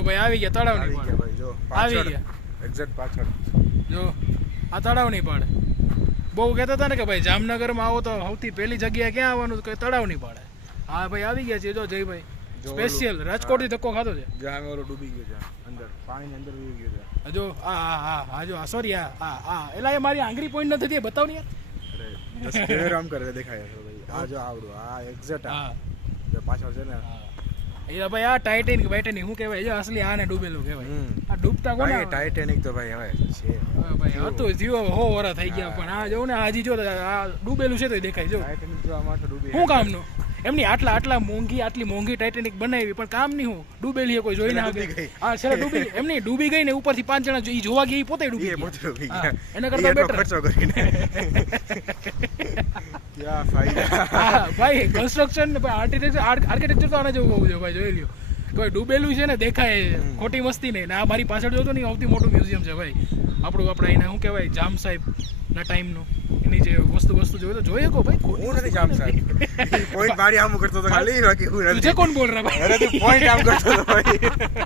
જો ભાઈ આવી ગયા તળાવની આવી પાળ. ગયા ભાઈ જો આવી પાછળ ગયા. એક્ઝેક્ટ પાછળ જો આ તળાવની પાળ. બહુ કહેતા હતા ને કે ભાઈ જામનગરમાં આવો તો સૌથી પહેલી જગ્યાએ ક્યાં આવવાનું કે તળાવની પાળે. હા ભાઈ આવી ગયા છે જો જયભાઈ જો સ્પેશિયલ રાજકોટથી ધક્કો ખાધો છે. જ્યાં ઓલો ડૂબી ગયો છે અંદર પાણીની અંદર ડૂબી ગયો છે. જો હા જો સોરી હા એલા એ મારી આંગળી પોઈન્ટ નથી થતી બતાવ ને યાર. અરે બસ કેમેરા આમ કરે દેખાય છે ભાઈ આ જો આવડું આ એક્ઝેક્ટ હા જો પાછળ છે ને એ ભાઈ આ ટાઇટેનિક બેટેનિક શું કહેવાય જો અસલી આને ડૂબેલું કહેવાય. આ ડૂબતા કોને ભાઈ ટાઇટેનિક તો ભાઈ હવે છે હવે ભાઈ હતું થયું હવે 100 વર્ષ થઈ ગયા પણ આ જો ને હજી જો આ ડૂબેલું છે તો ડેખાય જો ટાઇટેનિક જો આમાં તો ડૂબી શું કામનું એમની આટલી મોંઘી ટાઇટેનિક બનાવી પણ કામ નહીં હું ડૂબેલી કોઈ જોઈ ના ડૂબી આવે. ગઈ. હા છેલ્લે ડૂબી એમની ડૂબી ગઈ ને ઉપરથી 5 જણા ઈ જોવા ગયા ઈ પોતે ડૂબી એ ગયા. પોતે ડૂબી હા, ગયા એના કરતા એટલો better. ખર્ચો કરીને ક્યાં ફાયદા હા ભાઈ કન્સ્ટ્રક્શન ને આર્કિટેક્ચર તો આને જેવું હોવું જોઈએ ભાઈ જોઈ લ્યો કોઈ ડૂબેલું છે ને દેખાય ખોટી મસ્તી નહીં ને આ મારી પાછળ જોતો ને સૌથી મોટું મ્યુઝિયમ છે ભાઈ આપણે એને શું કહેવાય જામ સાહેબ ના ટાઈમનું એની જે વસ્તુ જોઈએ તો જોઈએ કો ભાઈ હું નથી જામ સાહેબ પોઈન્ટ મારી આમ કરતો તો ખાલી બાકી હું તુજે કોણ બોલ રહા ભાઈ અરે તું પોઈન્ટ આમ કરતો તો ભાઈ